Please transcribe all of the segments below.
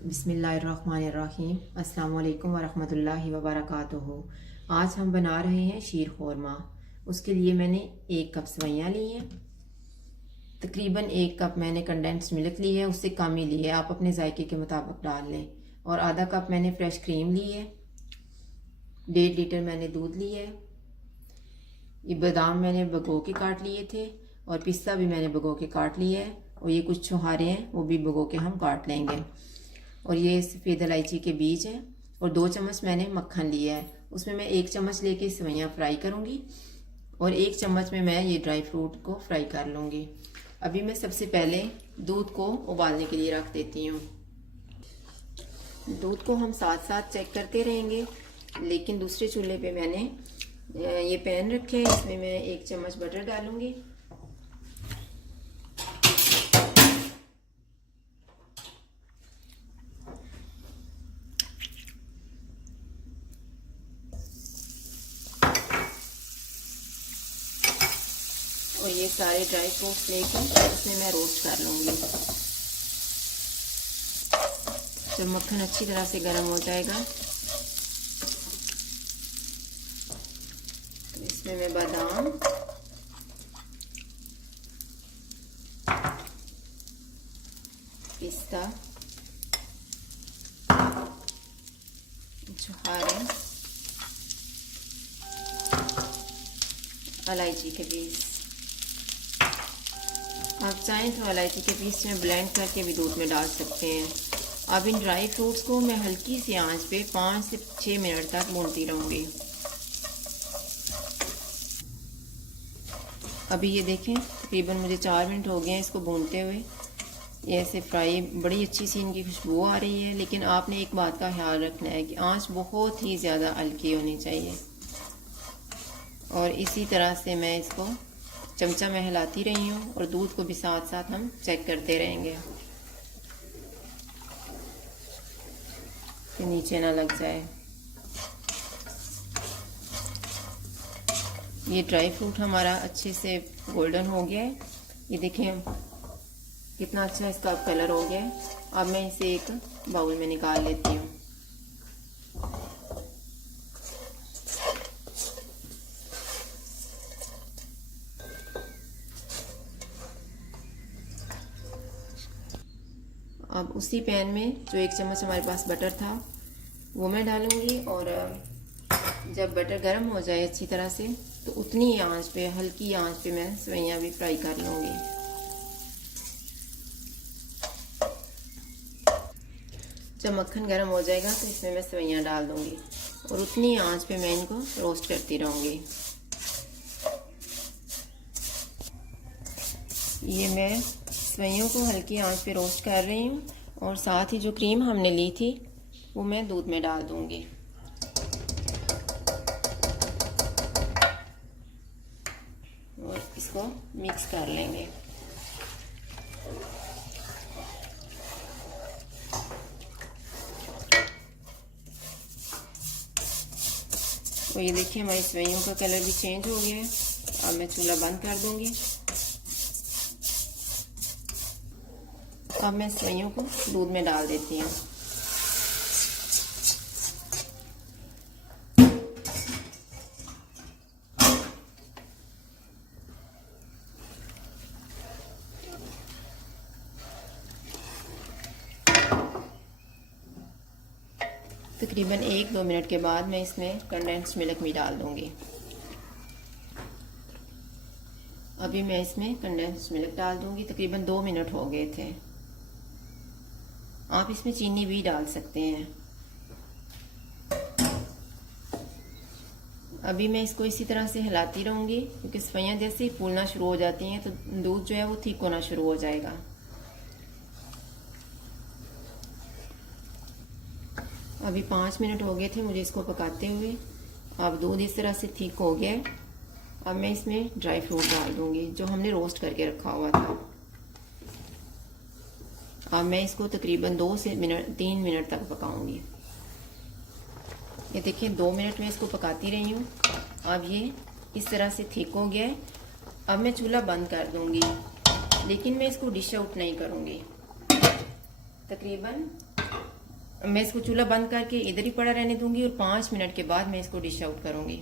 बिस्मिल्लाहिर्रहमानिर्रहीम। अस्सलाम वालेकुम वरहमतुल्लाहि वबरकातुहू। आज हम बना रहे हैं शीर खोरमा। उसके लिए मैंने 1 कप सेवइयाँ ली हैं, तकरीबन 1 कप मैंने कंडेंस्ड मिल्क ली है, उससे कम ही ली है, आप अपने जायके के मुताबिक डाल लें। और आधा कप मैंने फ्रेश क्रीम ली है, 1.5 लीटर मैंने दूध लिया है। ये बादाम मैंने भिगो के काट लिए थे और पिस्ता भी मैंने भिगो के काट लिया है, और ये कुछ छुहारे हैं वो भी भिगो के हम काट लेंगे। और ये सफ़ेद इलायची के बीज हैं, और 2 चम्मच मैंने मक्खन लिया है, उसमें मैं 1 चम्मच लेके सेवइयाँ फ्राई करूँगी और 1 चम्मच में मैं ये ड्राई फ्रूट को फ्राई कर लूँगी। अभी मैं सबसे पहले दूध को उबालने के लिए रख देती हूँ। दूध को हम साथ साथ चेक करते रहेंगे, लेकिन दूसरे चूल्हे पे मैंने ये पैन रखे हैं, इसमें मैं 1 चम्मच बटर डालूँगी। और ये सारे ड्राई फ्रूट्स लेकर इसमें मैं रोस्ट कर लूँगी। जब मक्खन अच्छी तरह से गर्म हो जाएगा तो इसमें मैं बादाम, पिस्ता, छुहारे, इलायची के पीस, आप चाहें तो इलायची के पीस में ब्लेंड करके भी दूध में डाल सकते हैं। अब इन ड्राई फ्रूट्स को मैं हल्की सी आंच पे 5 से 6 मिनट तक भूनती रहूँगी। अभी ये देखें, तकरीबन मुझे 4 मिनट हो गए हैं इसको भूनते हुए। ये ऐसे फ्राई, बड़ी अच्छी सी इनकी खुशबू आ रही है, लेकिन आपने एक बात का ख्याल रखना है कि आंच बहुत ही ज़्यादा हल्की होनी चाहिए। और इसी तरह से मैं इसको चमचा में हिलाती रही हूँ, और दूध को भी साथ साथ हम चेक करते रहेंगे कि नीचे ना लग जाए। ये ड्राई फ्रूट हमारा अच्छे से गोल्डन हो गया है, ये देखें कितना अच्छा इसका कलर हो गया है। अब मैं इसे एक बाउल में निकाल लेती हूँ। अब उसी पैन में जो 1 चम्मच हमारे पास बटर था वो मैं डालूंगी, और जब बटर गर्म हो जाए अच्छी तरह से तो उतनी ही आंच पे, हल्की आंच पे मैं सेवइयाँ भी फ्राई कर लूँगी। जब मक्खन गर्म हो जाएगा तो इसमें मैं सेवइयाँ डाल दूँगी, और उतनी आंच पे मैं इनको रोस्ट करती रहूँगी। ये मैं सेवइयों को हल्की आंच पे रोस्ट कर रही हूँ, और साथ ही जो क्रीम हमने ली थी वो मैं दूध में डाल दूँगी। और इसको मिक्स कर लेंगे। तो ये देखिए हमारी सेवइयों का कलर भी चेंज हो गया है। अब मैं चूल्हा बंद कर दूँगी। अब मैं सेवइयों को दूध में डाल देती हूँ। तकरीबन 1-2 मिनट के बाद मैं इसमें कंडेंस्ड मिल्क भी डाल दूँगी। अभी मैं इसमें कंडेंस्ड मिल्क डाल दूँगी, तकरीबन 2 मिनट हो गए थे। आप इसमें चीनी भी डाल सकते हैं। अभी मैं इसको इसी तरह से हिलाती रहूँगी, क्योंकि सेवइयाँ जैसे ही फूलना शुरू हो जाती हैं तो दूध जो है वो थिक होना शुरू हो जाएगा। अभी 5 मिनट हो गए थे मुझे इसको पकाते हुए। अब दूध इस तरह से थिक हो गया है। अब मैं इसमें ड्राई फ्रूट डाल दूँगी जो हमने रोस्ट करके रखा हुआ था। अब मैं इसको तकरीबन 2 से 3 मिनट तक पकाऊंगी। ये देखिए 2 मिनट में इसको पकाती रही हूँ। अब ये इस तरह से थिक हो गया है। अब मैं चूल्हा बंद कर दूंगी, लेकिन मैं इसको डिश आउट नहीं करूंगी। तकरीबन मैं इसको चूल्हा बंद करके इधर ही पड़ा रहने दूंगी और 5 मिनट के बाद मैं इसको डिश आउट करूंगी।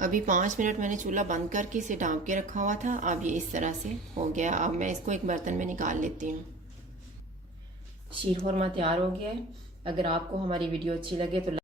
अभी 5 मिनट मैंने चूल्हा बंद करके इसे ढाँप के रखा हुआ था। अब ये इस तरह से हो गया। अब मैं इसको एक बर्तन में निकाल लेती हूँ। शीर खुरमा तैयार हो गया है। अगर आपको हमारी वीडियो अच्छी लगे तो